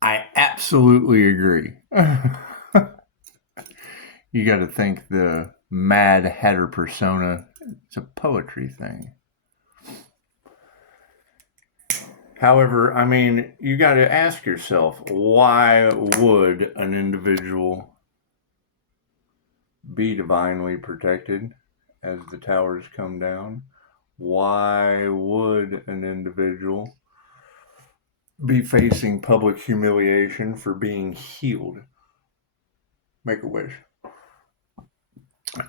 I absolutely agree. You got to think the Mad Hatter persona, it's a poetry thing. However, I mean, you got to ask yourself, why would an individual be divinely protected as the towers come down? Why would an individual be facing public humiliation for being healed? Make a wish.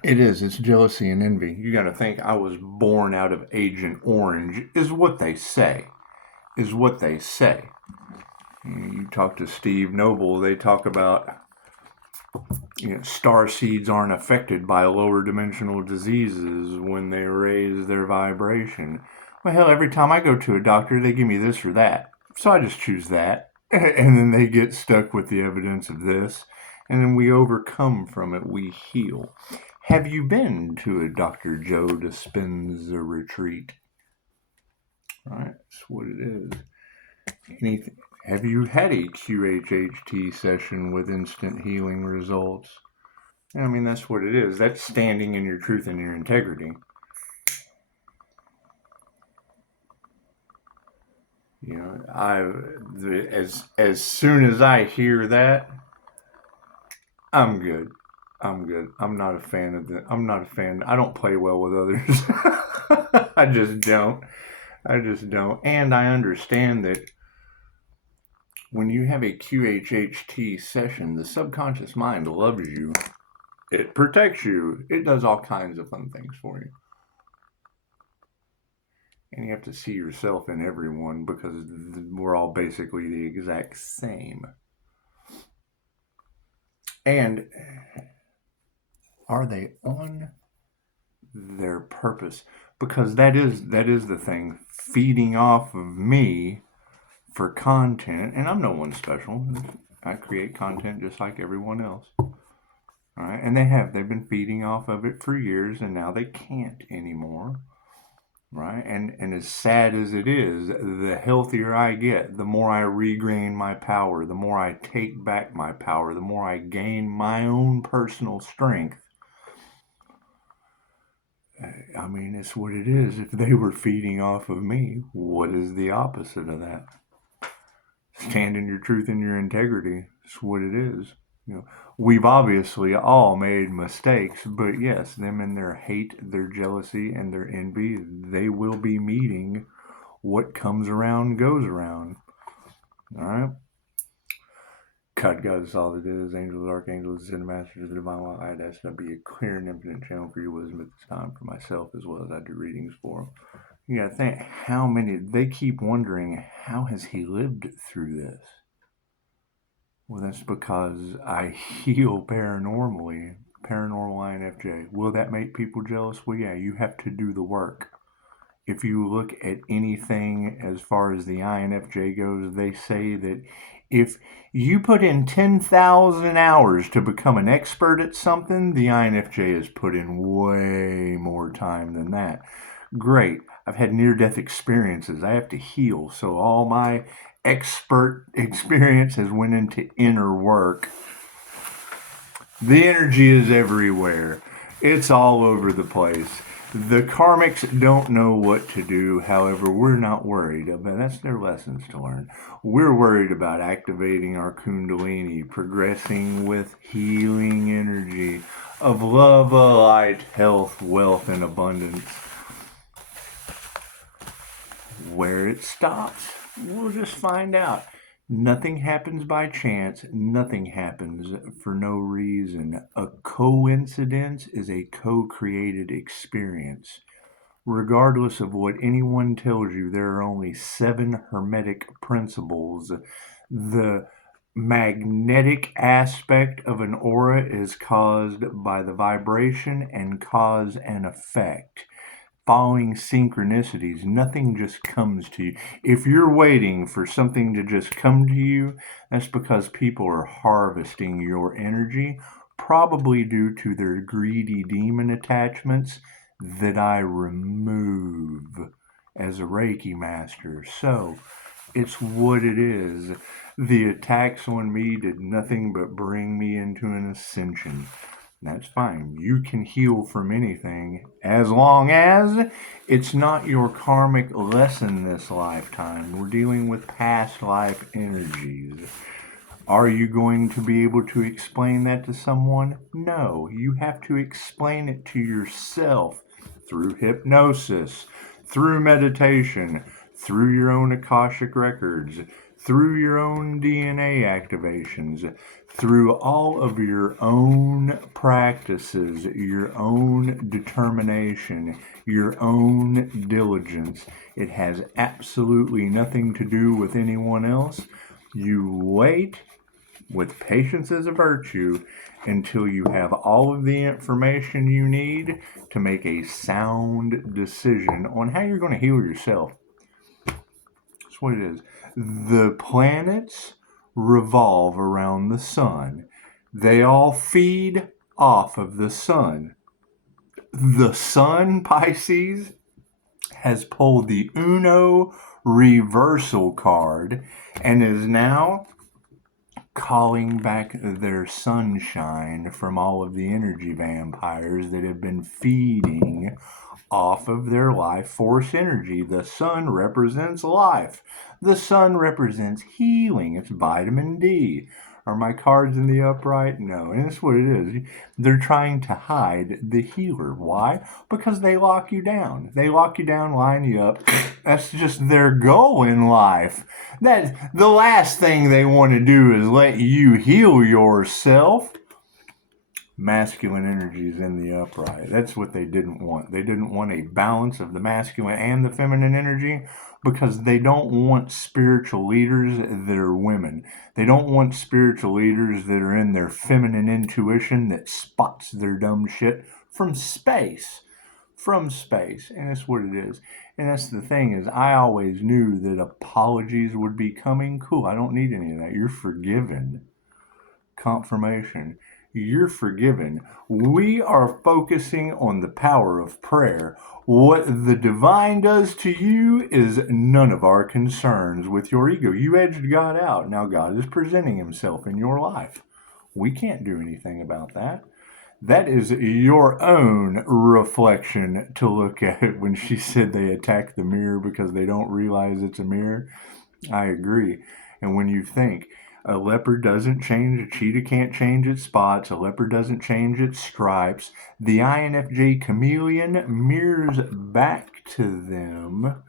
It is. It's jealousy and envy. You got to think I was born out of Agent Orange, is what they say. Is what they say. You talk to Steve Noble, they talk about star seeds aren't affected by lower dimensional diseases when they raise their vibration. Well, hell, every time I go to a doctor, they give me this or that. So I just choose that. And then they get stuck with the evidence of this. And then we overcome from it. We heal. Have you been to a Dr. Joe Dispenza retreat? Right, that's what it is. Anything? Have you had a QHHT session with instant healing results? I mean, that's what it is. That's standing in your truth and your integrity. You know, as soon as I hear that, I'm good. I'm good. I'm not a fan of the. I'm not a fan. I don't play well with others. I just don't. I just don't. And I understand that when you have a QHHT session, the subconscious mind loves you. It protects you. It does all kinds of fun things for you. And you have to see yourself in everyone because we're all basically the exact same. And are they on their purpose? Because that is the thing. Feeding off of me for content, and I'm no one special. I create content just like everyone else. All right, and they've been feeding off of it for years, and now they can't anymore. Right, and as sad as it is, the healthier I get, the more I regain my power, the more I take back my power, the more I gain my own personal strength. I mean, it's what it is. If they were feeding off of me, what is the opposite of that? Stand in your truth and your integrity. It's what it is. We've obviously all made mistakes, but yes, them and their hate, their jealousy, and their envy, they will be meeting what comes around goes around. All right? God, God is all that is. Angels, archangels, and masters of the divine law. I'd ask that I be a clear and infinite channel for your wisdom at this time for myself as well as I do readings for. You gotta think how many, they keep wondering, how has he lived through this? Well, that's because I heal paranormally. Paranormal INFJ. Will that make people jealous? Well, yeah, you have to do the work. If you look at anything as far as the INFJ goes, they say that if you put in 10,000 hours to become an expert at something, the INFJ has put in way more time than that. Great. I've had near death experiences. I have to heal. So all my expert experience has went into inner work. The energy is everywhere. It's all over the place. The karmics don't know what to do. However, we're not worried. That's their lessons to learn. We're worried about activating our kundalini, progressing with healing energy of love, light, health, wealth, and abundance. Where it stops, we'll just find out. Nothing happens by chance. Nothing happens for no reason. A coincidence is a co-created experience. Regardless of what anyone tells you, there are only 7 hermetic principles. The magnetic aspect of an aura is caused by the vibration and cause and effect. Following synchronicities, nothing just comes to you. If you're waiting for something to just come to you, that's because people are harvesting your energy, probably due to their greedy demon attachments that I remove as a Reiki master. So it's what it is. The attacks on me did nothing but bring me into an ascension. That's fine. You can heal from anything as long as it's not your karmic lesson this lifetime. We're dealing with past life energies. Are you going to be able to explain that to someone? No. You have to explain it to yourself through hypnosis, through meditation, through your own Akashic Records, through your own DNA activations, through all of your own practices, your own determination, your own diligence. It has absolutely nothing to do with anyone else. You wait with patience as a virtue until you have all of the information you need to make a sound decision on how you're going to heal yourself. That's what it is. The planets revolve around the sun. They all feed off of the sun. The sun, Pisces, has pulled the Uno reversal card and is now calling back their sunshine from all of the energy vampires that have been feeding off of their life force energy. The sun represents life. The sun represents healing. It's vitamin D. Are my cards in the upright? No. And that's what it is. They're trying to hide the healer. Why? Because they lock you down. They lock you down, line you up. That's just their goal in life. That the last thing they want to do is let you heal yourself. Masculine energy is in the upright. That's what they didn't want. They didn't want a balance of the masculine and the feminine energy because they don't want spiritual leaders that are women. They don't want spiritual leaders that are in their feminine intuition that spots their dumb shit from space. From space. And that's what it is. And that's the thing is I always knew that apologies would be coming. Cool, I don't need any of that. You're forgiven. Confirmation. You're forgiven. We are focusing on the power of prayer. What the divine does to you is none of our concerns with your ego. You edged God out. Now God is presenting himself in your life. We can't do anything about that. That is your own reflection to look at when she said they attack the mirror because they don't realize it's a mirror. I agree. And when you think, a leopard doesn't change, a cheetah can't change its spots, a leopard doesn't change its stripes, the INFJ chameleon mirrors back to them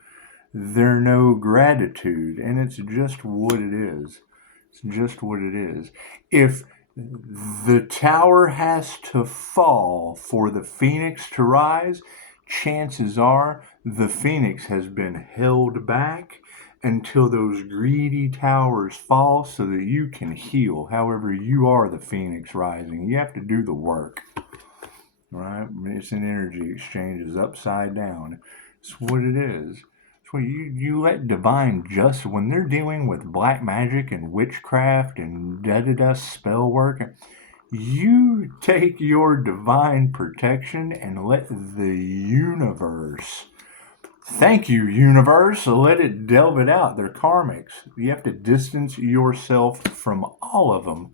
their no gratitude, and it's just what it is. It's just what it is. If the tower has to fall for the phoenix to rise, chances are the phoenix has been held back until those greedy towers fall so that you can heal. However, you are the phoenix rising. You have to do the work. Right? It's an energy exchange. It's upside down. It's what it is. It's what you let divine justice, when they're dealing with black magic and witchcraft and da-da-da spell work, you take your divine protection and let the universe, thank you, universe, let it delve it out. They're karmics. You have to distance yourself from all of them.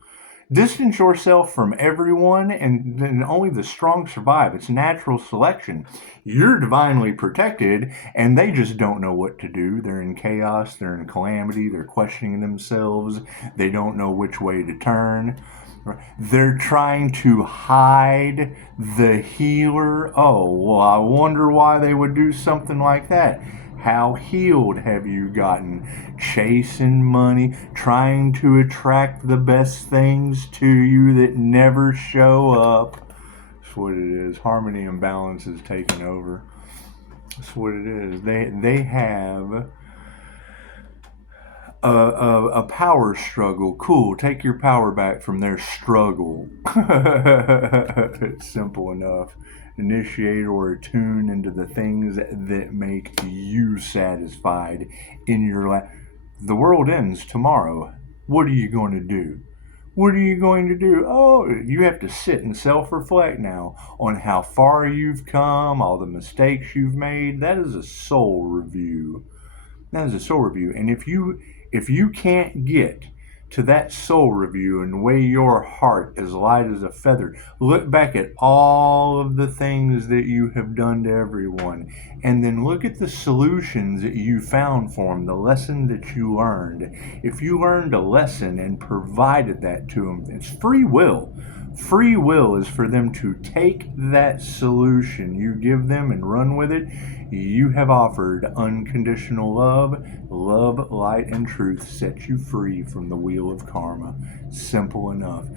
Distance yourself from everyone, and then only the strong survive. It's natural selection. You're divinely protected, and they just don't know what to do. They're in chaos. They're in calamity. They're questioning themselves. They don't know which way to turn. They're trying to hide the healer. Oh, well, I wonder why they would do something like that. How healed have you gotten? Chasing money, trying to attract the best things to you that never show up. That's what it is. Harmony and balance is taking over. That's what it is. They have a power struggle. Cool, take your power back from their struggle. It's simple enough. Initiate or attune into the things that make you satisfied in your life. The world ends tomorrow. What are you going to do? What are you going to do? Oh, you have to sit and self-reflect now on how far you've come, all the mistakes you've made. That is a soul review. That is a soul review. And if you can't get to that soul review and weigh your heart as light as a feather. Look back at all of the things that you have done to everyone, and then look at the solutions that you found for them, the lesson that you learned. If you learned a lesson and provided that to them, it's free will. Free will is for them to take that solution you give them and run with it. You have offered unconditional love. Love, light, and truth set you free from the wheel of karma. Simple enough.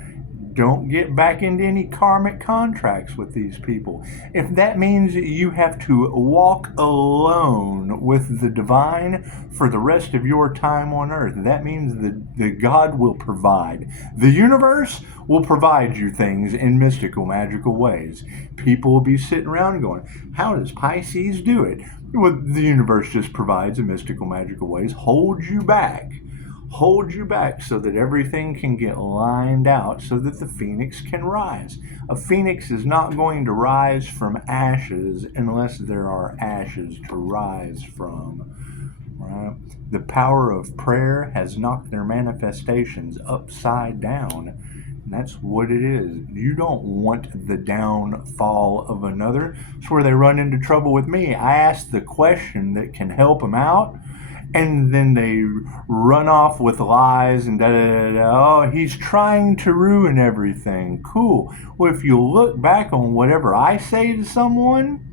Don't get back into any karmic contracts with these people. If that means that you have to walk alone with the divine for the rest of your time on earth, that means that God will provide. The universe will provide you things in mystical, magical ways. People will be sitting around going, how does Pisces do it? Well, the universe just provides in mystical, magical ways, holds you back so that everything can get lined out so that the phoenix can rise. A phoenix is not going to rise from ashes unless there are ashes to rise from. Right? The power of prayer has knocked their manifestations upside down. And that's what it is. You don't want the downfall of another. That's where they run into trouble with me. I ask the question that can help them out, and then they run off with lies and da-da-da-da. Oh, he's trying to ruin everything. Cool. Well, if you look back on whatever I say to someone,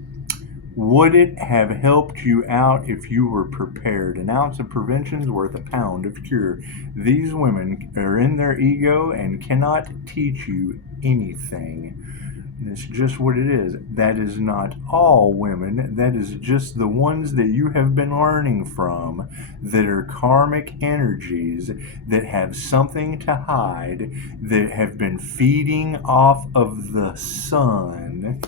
would it have helped you out if you were prepared? An ounce of prevention is worth a pound of cure. These women are in their ego and cannot teach you anything. And it's just what it is. That is not all women. That is just the ones that you have been learning from that are karmic energies that have something to hide, that have been feeding off of the sun.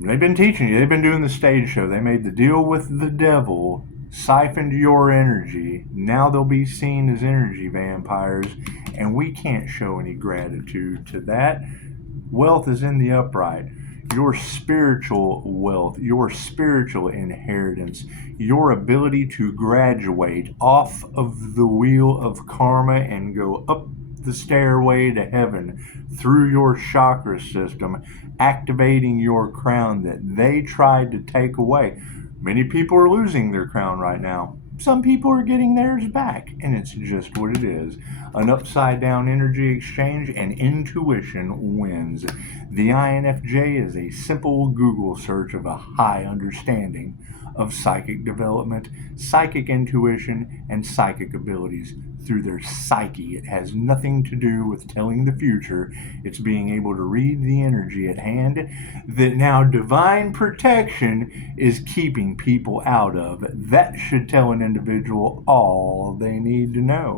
They've been teaching you. They've been doing the stage show. They made the deal with the devil, siphoned your energy. Now they'll be seen as energy vampires, and we can't show any gratitude to that. Wealth is in the upright. Your spiritual wealth, your spiritual inheritance, your ability to graduate off of the wheel of karma and go up the stairway to heaven through your chakra system, activating your crown that they tried to take away. Many people are losing their crown right now. Some people are getting theirs back, and it's just what it is. An upside down energy exchange, and intuition wins. The INFJ is a simple Google search of a high understanding of psychic development, psychic intuition, and psychic abilities through their psyche. It has nothing to do with telling the future. It's being able to read the energy at hand that now divine protection is keeping people out of. That should tell an individual all they need to know.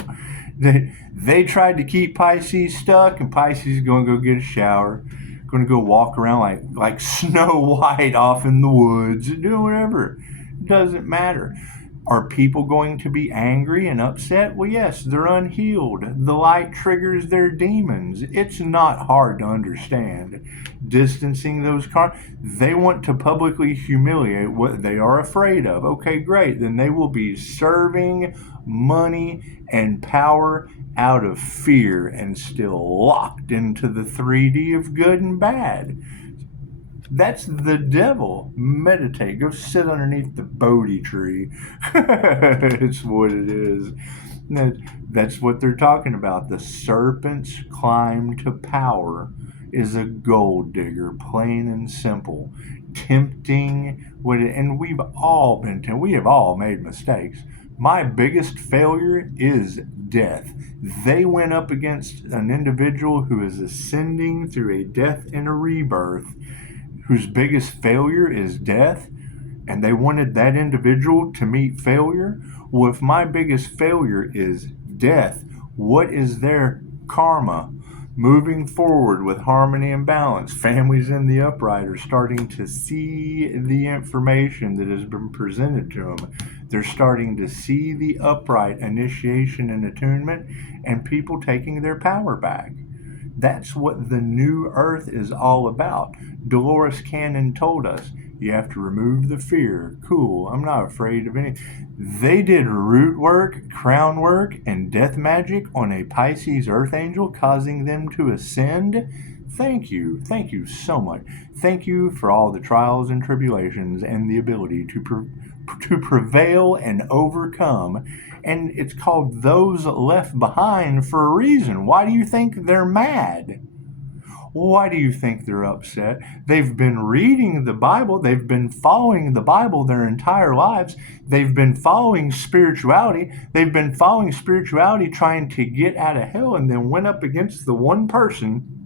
They tried to keep Pisces stuck, and Pisces is going to go get a shower, going to go walk around like Snow White off in the woods, doing whatever. Doesn't matter. Are people going to be angry and upset? Well, yes, they're unhealed. The light triggers their demons. It's not hard to understand. Distancing those they want to publicly humiliate what they are afraid of. Okay, great. Then they will be serving money and power out of fear and still locked into the 3D of good and bad. That's the devil. Meditate. Go sit underneath the Bodhi tree. It's what it is. That's what they're talking about. The serpent's climb to power is a gold digger, plain and simple. Tempting. And we've all been tempted. We have all made mistakes. My biggest failure is death. They went up against an individual who is ascending through a death and a rebirth, whose biggest failure is death, and they wanted that individual to meet failure. Well, if my biggest failure is death, what is their karma? Moving forward with harmony and balance, families in the upright are starting to see the information that has been presented to them. They're starting to see the upright initiation and attunement, and people taking their power back. That's what the new earth is all about. Dolores Cannon told us, You have to remove the fear. Cool, I'm not afraid of any. They did root work, crown work, and death magic on a Pisces earth angel, causing them to ascend. Thank you. Thank you so much. Thank you for all the trials and tribulations and the ability to prevail and overcome. And it's called Those Left Behind for a reason. Why do you think they're mad? Why do you think they're upset? They've been reading the Bible. They've been following the Bible their entire lives. They've been following spirituality. They've been following spirituality trying to get out of hell, and then went up against the one person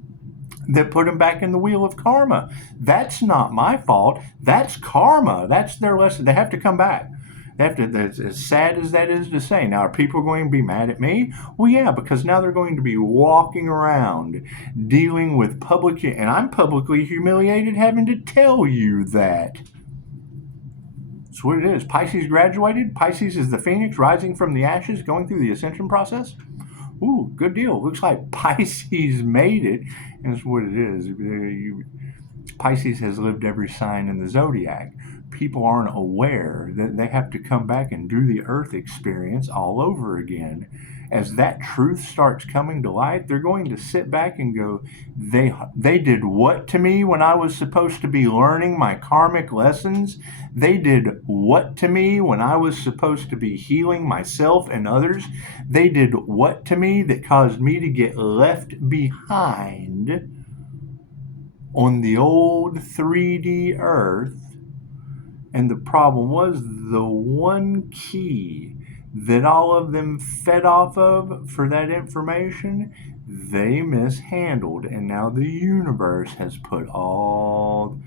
that put them back in the wheel of karma. That's not my fault. That's karma. That's their lesson. They have to come back. They have to, that's as sad as that is to say. Now, are people going to be mad at me? Well, yeah, because now they're going to be walking around dealing with public, and I'm publicly humiliated having to tell you that. That's what it is. Pisces graduated. Pisces is the phoenix rising from the ashes, going through the ascension process. Ooh, good deal. Looks like Pisces made it. And that's what it is. Pisces has lived every sign in the zodiac. People aren't aware that they have to come back and do the earth experience all over again. As that truth starts coming to light, they're going to sit back and go, they did what to me when I was supposed to be learning my karmic lessons? They did what to me when I was supposed to be healing myself and others? They did what to me that caused me to get left behind on the old 3D earth? And the problem was the one key that all of them fed off of for that information, they mishandled. And now the universe has put all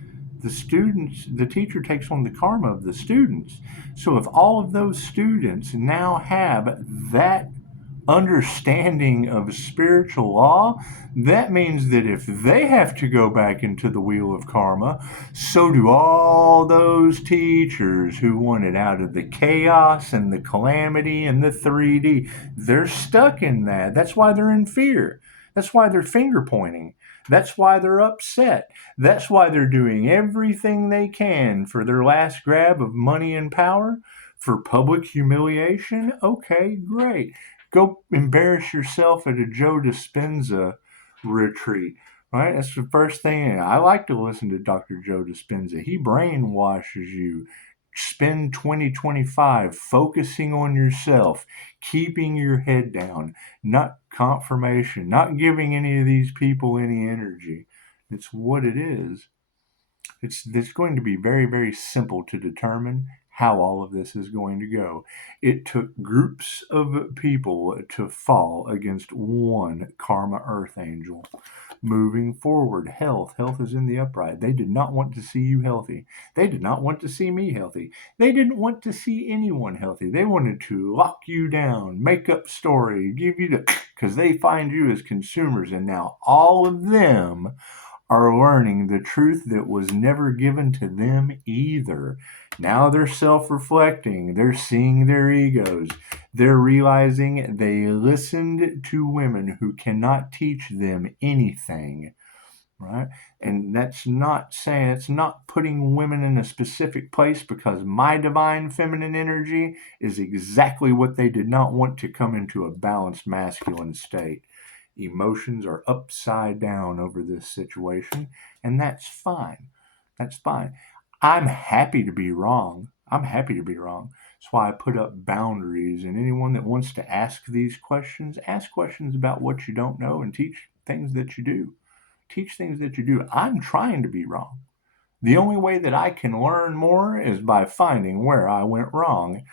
the students, the teacher takes on the karma of the students. So if all of those students now have that understanding of spiritual law, that means that if they have to go back into the wheel of karma, so do all those teachers who wanted out of the chaos and the calamity and the 3D. They're stuck in that. That's why they're in fear. That's why they're finger pointing. That's why they're upset. That's why they're doing everything they can for their last grab of money and power, for public humiliation. Okay, great. Go embarrass yourself at a Joe Dispenza retreat, right? That's the first thing. I like to listen to Dr. Joe Dispenza. He brainwashes you. Spend 2025 focusing on yourself, keeping your head down, not confirmation, not giving any of these people any energy. It's what it is. It's going to be very, very simple to determine how all of this is going to go. It took groups of people to fall against one karma earth angel. Moving forward, health is in the upright. They did not want to see you healthy. They did not want to see me healthy. They didn't want to see anyone healthy. They wanted to lock you down, make up story, give you the, because they find you as consumers. And now all of them are learning the truth that was never given to them either. Now they're self-reflecting. They're seeing their egos. They're realizing they listened to women who cannot teach them anything, right? And that's not saying, it's not putting women in a specific place, because my divine feminine energy is exactly what they did not want to come into a balanced masculine state. Emotions are upside down over this situation, and that's fine. That's fine. I'm happy to be wrong. I'm happy to be wrong. That's why I put up boundaries, and anyone that wants to ask these questions, ask questions about what you don't know and teach things that you do. Teach things that you do. I'm trying to be wrong. The only way that I can learn more is by finding where I went wrong.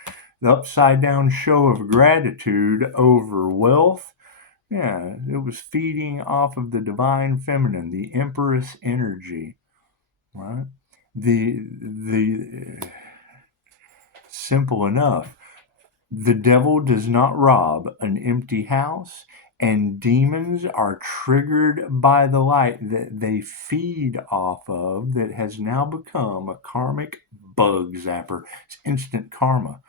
The upside down show of gratitude over wealth, yeah, it was feeding off of the divine feminine, the empress energy, right? The simple enough. The devil does not rob an empty house, and demons are triggered by the light that they feed off of, that has now become a karmic bug zapper. It's instant karma.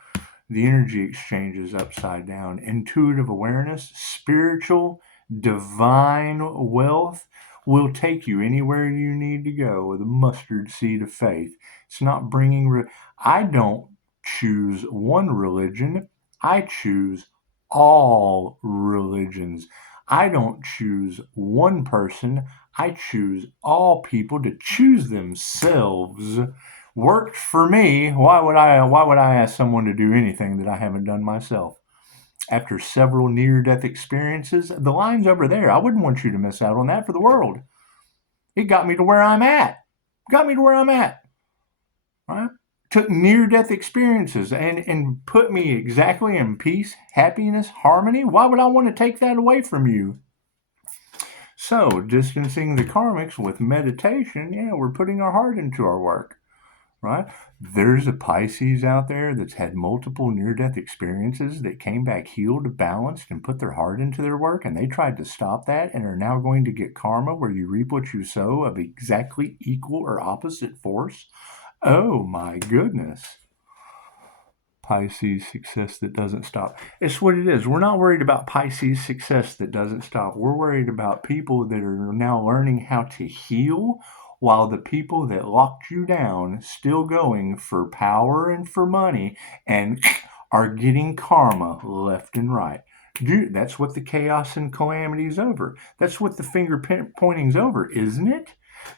The energy exchange is upside down. Intuitive awareness, spiritual, divine wealth. will take you anywhere you need to go with a mustard seed of faith. It's not bringing... I don't choose one religion. I choose all religions. I don't choose one person. I choose all people to choose themselves. Worked for me. Why would I ask someone to do anything that I haven't done myself? After several near-death experiences, the line's over there. I wouldn't want you to miss out on that for the world. It got me to where I'm at. Right? Took near-death experiences and put me exactly in peace, happiness, harmony. Why would I want to take that away from you? So, distancing the karmics with meditation, we're putting our heart into our work. Right? There's a Pisces out there that's had multiple near-death experiences that came back healed, balanced, and put their heart into their work, and they tried to stop that and are now going to get karma where you reap what you sow of exactly equal or opposite force. Oh my goodness. Pisces success that doesn't stop. It's what it is. We're not worried about Pisces success that doesn't stop. We're worried about people that are now learning how to heal, while the people that locked you down still going for power and for money and are getting karma left and right. Dude, that's what the chaos and calamity is over. That's what the finger pointing's over, isn't it?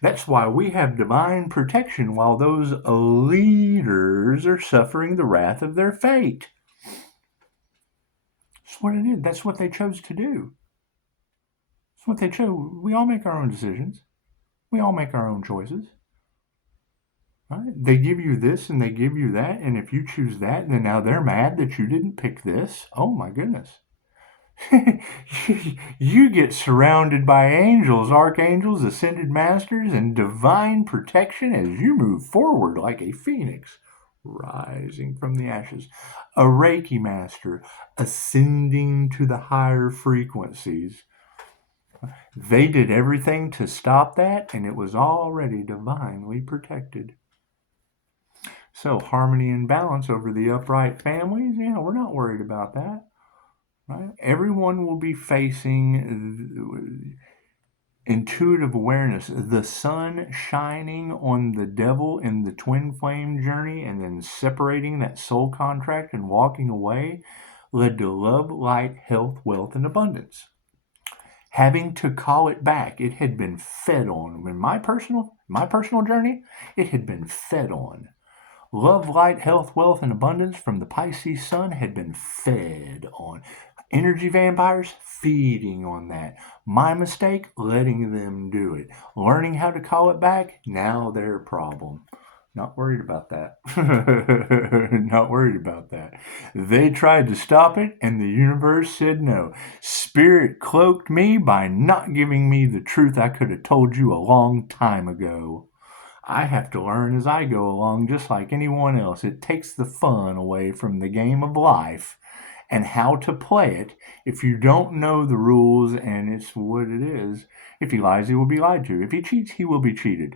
That's why we have divine protection while those leaders are suffering the wrath of their fate. That's what it is. That's what they chose to do. That's what they chose. We all make our own decisions. We all make our own choices. Right? They give you this and they give you that, and if you choose that, then now they're mad that you didn't pick this. Oh my goodness. You get surrounded by angels, archangels, ascended masters, and divine protection as you move forward like a phoenix rising from the ashes. A Reiki master ascending to the higher frequencies. They did everything to stop that, and it was already divinely protected. So harmony and balance over the upright families, we're not worried about that. Right? Everyone will be facing intuitive awareness, the sun shining on the devil in the twin flame journey and then separating that soul contract and walking away led to love, light, health, wealth, and abundance. Having to call it back, it had been fed on. In my personal journey, it had been fed on. Love, light, health, wealth, and abundance from the Pisces sun had been fed on. Energy vampires feeding on that. My mistake, letting them do it. Learning how to call it back, now their problem. Not worried about that. Not worried about that. They tried to stop it, and the universe said no. Spirit cloaked me by not giving me the truth I could have told you a long time ago. I have to learn as I go along, just like anyone else. It takes the fun away from the game of life and how to play it. If you don't know the rules, and it's what it is, if he lies, he will be lied to. If he cheats, he will be cheated.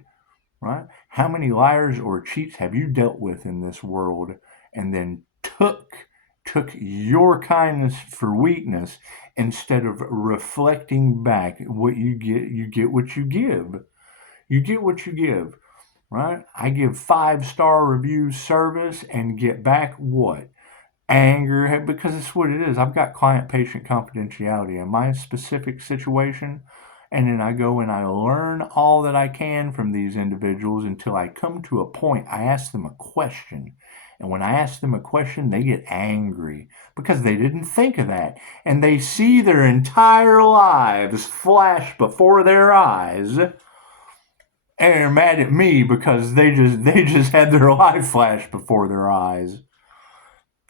Right? How many liars or cheats have you dealt with in this world and then took your kindness for weakness instead of reflecting back what you get what you give. You get what you give. Right? I give 5-star review service and get back what? Anger, because it's what it is. I've got client-patient confidentiality in my specific situation, and then I go and I learn all that I can from these individuals until I come to a point. I ask them a question, and when I ask them a question, they get angry because they didn't think of that, and they see their entire lives flash before their eyes. And they're mad at me because they just had their life flash before their eyes.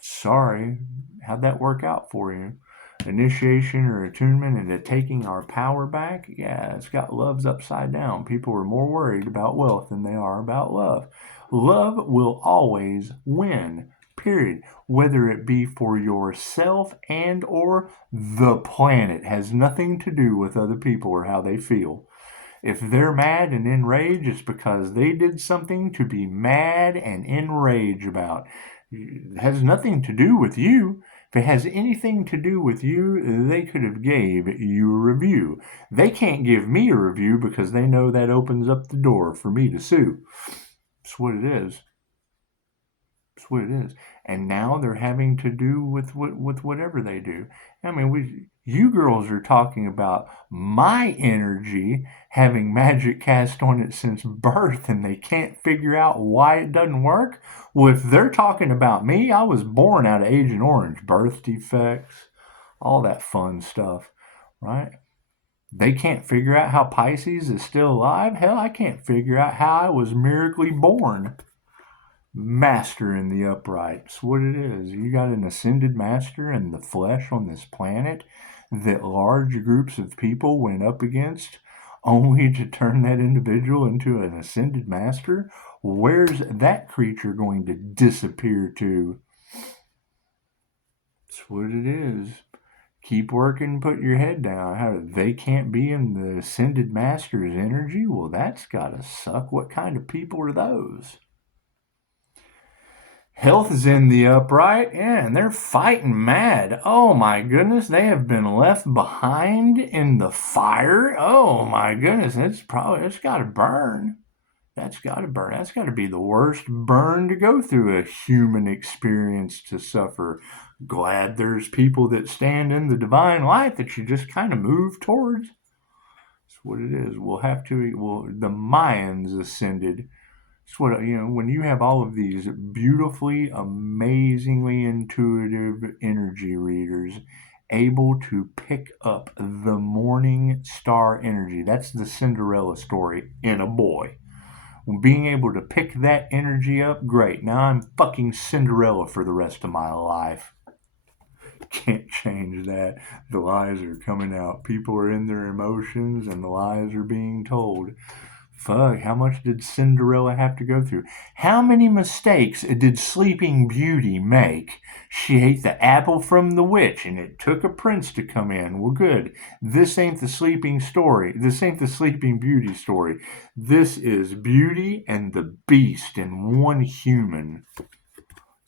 Sorry, how'd that work out for you? Initiation or attunement into taking our power back? Yeah, it's got love's upside down. People are more worried about wealth than they are about love. Love will always win, period. Whether it be for yourself and or the planet. It has nothing to do with other people or how they feel. If they're mad and enraged, it's because they did something to be mad and enraged about. It has nothing to do with you. If it has anything to do with you, they could have gave you a review. They can't give me a review because they know that opens up the door for me to sue. That's what it is. That's what it is. And now they're having to do with whatever they do. I mean, you girls are talking about my energy having magic cast on it since birth, and they can't figure out why it doesn't work. Well, if they're talking about me, I was born out of Agent Orange, birth defects, all that fun stuff, right? They can't figure out how Pisces is still alive. Hell, I can't figure out how I was miraculously born. Master in the upright. That's what it is. You got an ascended master in the flesh on this planet that large groups of people went up against only to turn that individual into an ascended master. Where's that creature going to disappear to? That's what it is. Keep working, put your head down. How they can't be in the ascended master's energy? Well, that's gotta suck. What kind of people are those? Health is in the upright, yeah, and they're fighting mad. Oh my goodness, they have been left behind in the fire. Oh my goodness, it's got to burn. That's got to burn. That's got to be the worst burn to go through a human experience to suffer. Glad there's people that stand in the divine light that you just kind of move towards. That's what it is. The Mayans ascended. It's what, when you have all of these beautifully, amazingly intuitive energy readers able to pick up the morning star energy. That's the Cinderella story in a boy. Being able to pick that energy up, great. Now I'm fucking Cinderella for the rest of my life. Can't change that. The lies are coming out. People are in their emotions and the lies are being told. Fuck, how much did Cinderella have to go through? How many mistakes did Sleeping Beauty make? She ate the apple from the witch and it took a prince to come in. Well, good. This ain't the sleeping story. This ain't the Sleeping Beauty story. This is Beauty and the Beast in one human.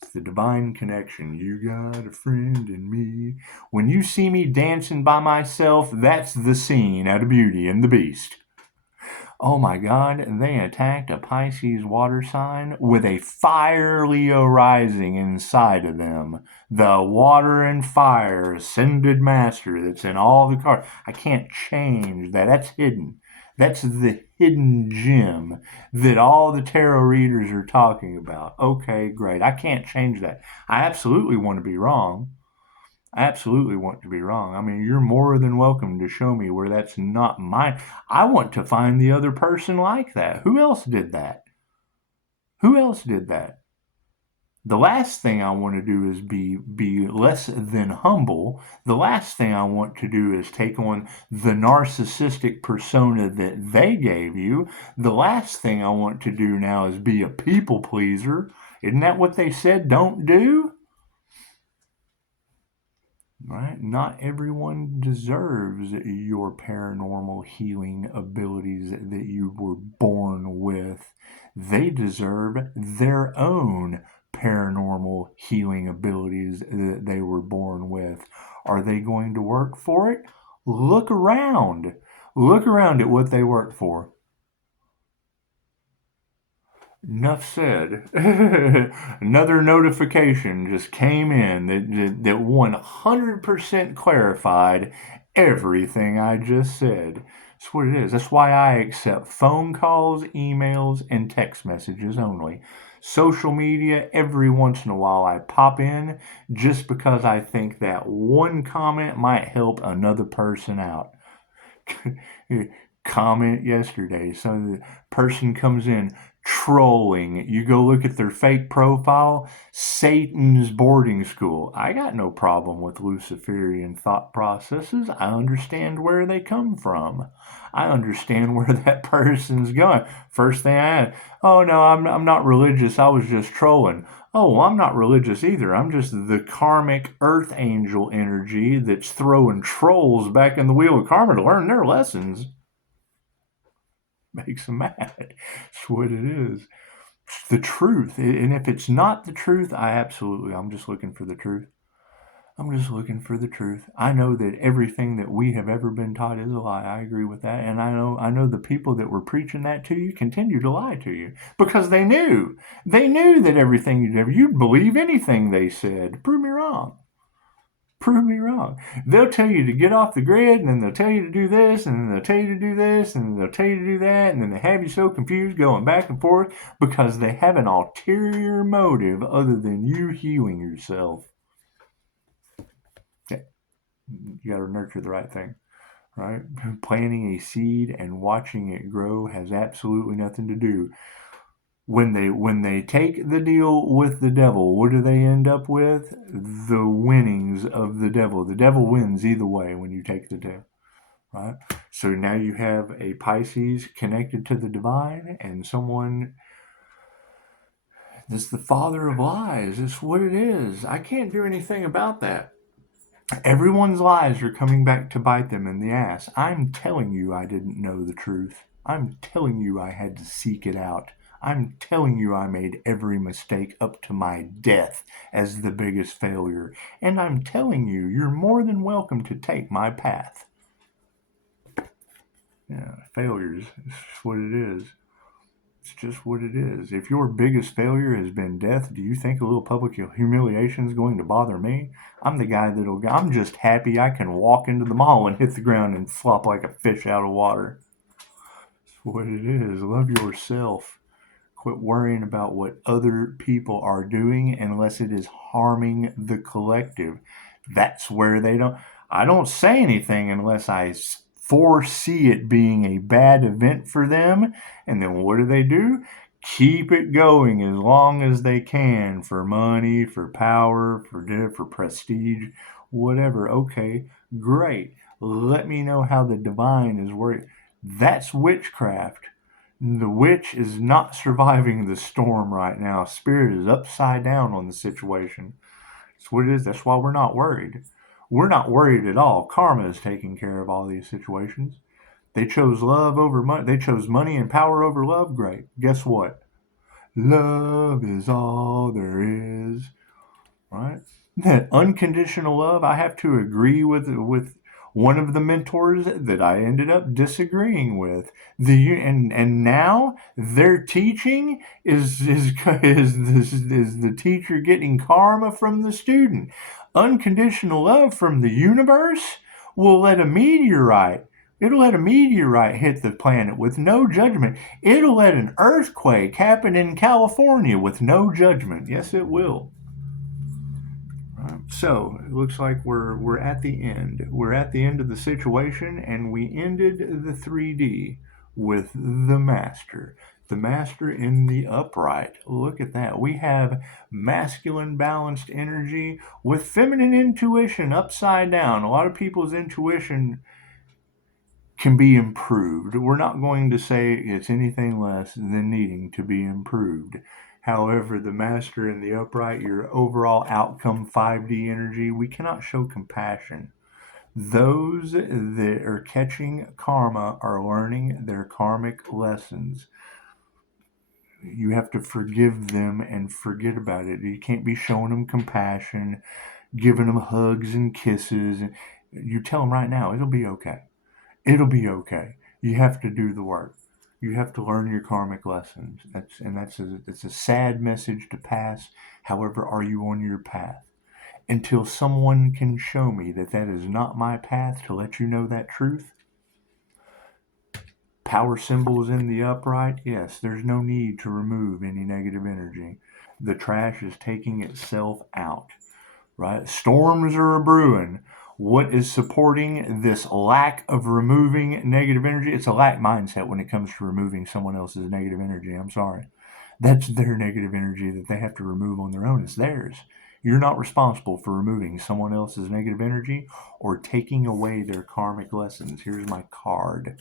It's the divine connection. You got a friend in me. When you see me dancing by myself, that's the scene out of Beauty and the Beast. Oh my God, they attacked a Pisces water sign with a fire Leo rising inside of them. The water and fire ascended master that's in all the cards. I can't change that. That's hidden. That's the hidden gem that all the tarot readers are talking about. Okay, great. I can't change that. I absolutely want to be wrong. I absolutely want to be wrong. I mean, you're more than welcome to show me where that's not mine. I want to find the other person like that. Who else did that? Who else did that? The last thing I want to do is be less than humble. The last thing I want to do is take on the narcissistic persona that they gave you. The last thing I want to do now is be a people pleaser. Isn't that what they said don't do? Right? Not everyone deserves your paranormal healing abilities that you were born with. They deserve their own paranormal healing abilities that they were born with. Are they going to work for it? Look around. Look around at what they work for. Enough said. Another notification just came in that 100% clarified everything I just said. That's what it is. That's why I accept phone calls, emails, and text messages only. Social media, every once in a while I pop in just because I think that one comment might help another person out. Comment yesterday. So the person comes in trolling. You go look at their fake profile, Satan's boarding school. I got no problem with Luciferian thought processes. I understand where they come from. I understand where that person's going. First thing I had, oh no, I'm not religious. I was just trolling. Oh, well, I'm not religious either. I'm just the karmic earth angel energy that's throwing trolls back in the wheel of karma to learn their lessons. Makes them mad. That's what it is. It's the truth. And if it's not the truth, I'm just looking for the truth. I'm just looking for the truth. I know that everything that we have ever been taught is a lie. I agree with that. And I know the people that were preaching that to you continue to lie to you because they knew. They knew that everything you'd believe anything they said. Prove me wrong. Prove me wrong. They'll tell you to get off the grid, and then they'll tell you to do this, and then they'll tell you to do this, and then they'll tell you to do that, and then they have you so confused going back and forth because they have an ulterior motive other than you healing yourself. Yeah. You got to nurture the right thing, right? Planting a seed and watching it grow has absolutely nothing to do. When they take the deal with the devil, what do they end up with? The winnings of the devil. The devil wins either way when you take the deal, right? So now you have a Pisces connected to the divine and someone that's the father of lies. It's what it is. I can't do anything about that. Everyone's lies are coming back to bite them in the ass. I'm telling you I didn't know the truth. I'm telling you I had to seek it out. I'm telling you I made every mistake up to my death as the biggest failure. And I'm telling you you're more than welcome to take my path. Yeah, failures is what it is. It's just what it is. If your biggest failure has been death, do you think a little public humiliation is going to bother me? I'm the guy I'm just happy I can walk into the mall and hit the ground and flop like a fish out of water. That's what it is. Love yourself. Quit worrying about what other people are doing unless it is harming the collective. That's where I don't say anything unless I foresee it being a bad event for them. And then what do? Keep it going as long as they can for money, for power, for prestige, whatever. Okay, great. Let me know how the divine is working. That's witchcraft. The witch is not surviving the storm right now. Spirit is upside down on the situation. That's what it is. That's why we're not worried. We're not worried at all. Karma is taking care of all these situations. They chose love over money. They chose money and power over love. Great. Guess what? Love is all there is. Right? That unconditional love. I have to agree with one of the mentors that I ended up disagreeing with. And now their teaching is the teacher getting karma from the student. Unconditional love from the universe will let a meteorite. It'll let a meteorite hit the planet with no judgment. It'll let an earthquake happen in California with no judgment. Yes, it will. So it looks like we're at the end. We're at the end of the situation, and we ended the 3D with the Master. The Master in the upright. Look at that. We have masculine balanced energy with feminine intuition upside down. A lot of people's intuition can be improved. We're not going to say it's anything less than needing to be improved. However, the Master in the upright, your overall outcome 5D energy, we cannot show compassion. Those that are catching karma are learning their karmic lessons. You have to forgive them and forget about it. You can't be showing them compassion, giving them hugs and kisses. You tell them right now, it'll be okay. It'll be okay. You have to do the work. You have to learn your karmic lessons. It's a sad message to pass. However, are you on your path? Until someone can show me that that is not my path to let you know that truth. Power symbols in the upright. Yes, there's no need to remove any negative energy. The trash is taking itself out. Right? Storms are a brewing. What is supporting this lack of removing negative energy? It's a lack mindset when it comes to removing someone else's negative energy. I'm sorry. That's their negative energy that they have to remove on their own. It's theirs. You're not responsible for removing someone else's negative energy or taking away their karmic lessons. Here's my card.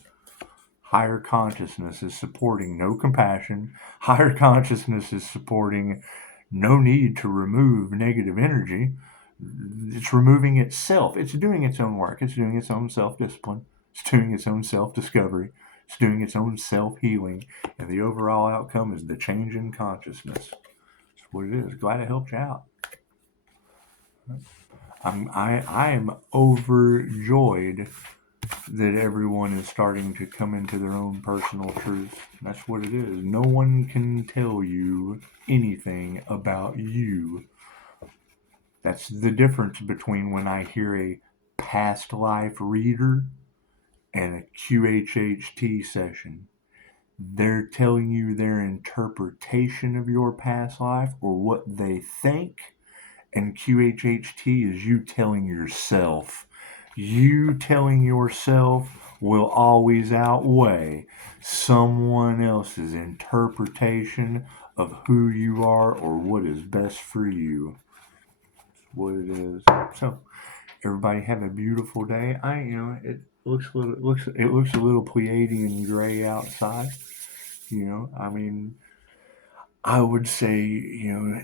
Higher consciousness is supporting no compassion. Higher consciousness is supporting no need to remove negative energy. It's removing itself. It's doing its own work. It's doing its own self-discipline. It's doing its own self-discovery. It's doing its own self-healing. And the overall outcome is the change in consciousness. That's what it is. Glad I helped you out. I am overjoyed that everyone is starting to come into their own personal truth. That's what it is. No one can tell you anything about you. That's the difference between when I hear a past life reader and a QHHT session. They're telling you their interpretation of your past life or what they think, and QHHT is you telling yourself. You telling yourself will always outweigh someone else's interpretation of who you are or what is best for you. What it is. So everybody have a beautiful day. It looks a little Pleiadian gray outside. I would say,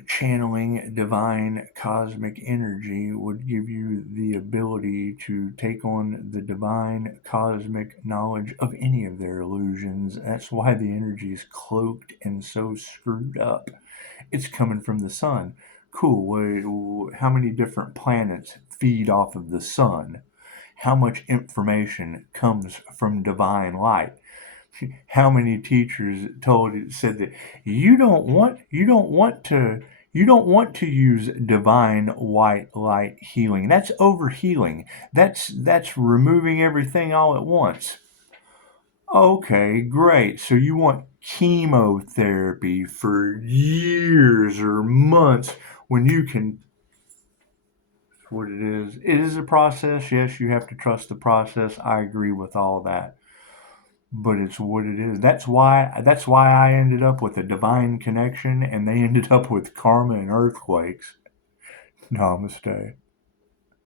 channeling divine cosmic energy would give you the ability to take on the divine cosmic knowledge of any of their illusions. That's why the energy is cloaked and so screwed up. It's coming from the sun. Cool. How many different planets feed off of the sun? How much information comes from divine light? How many teachers said that you don't want to use divine white light healing. That's over healing. That's removing everything all at once. Okay, great. So you want chemotherapy for years or months when you can. What it is. It is a process. Yes, you have to trust the process. I agree with all that. But it's what it is. That's why I ended up with a divine connection and they ended up with karma and earthquakes. Namaste.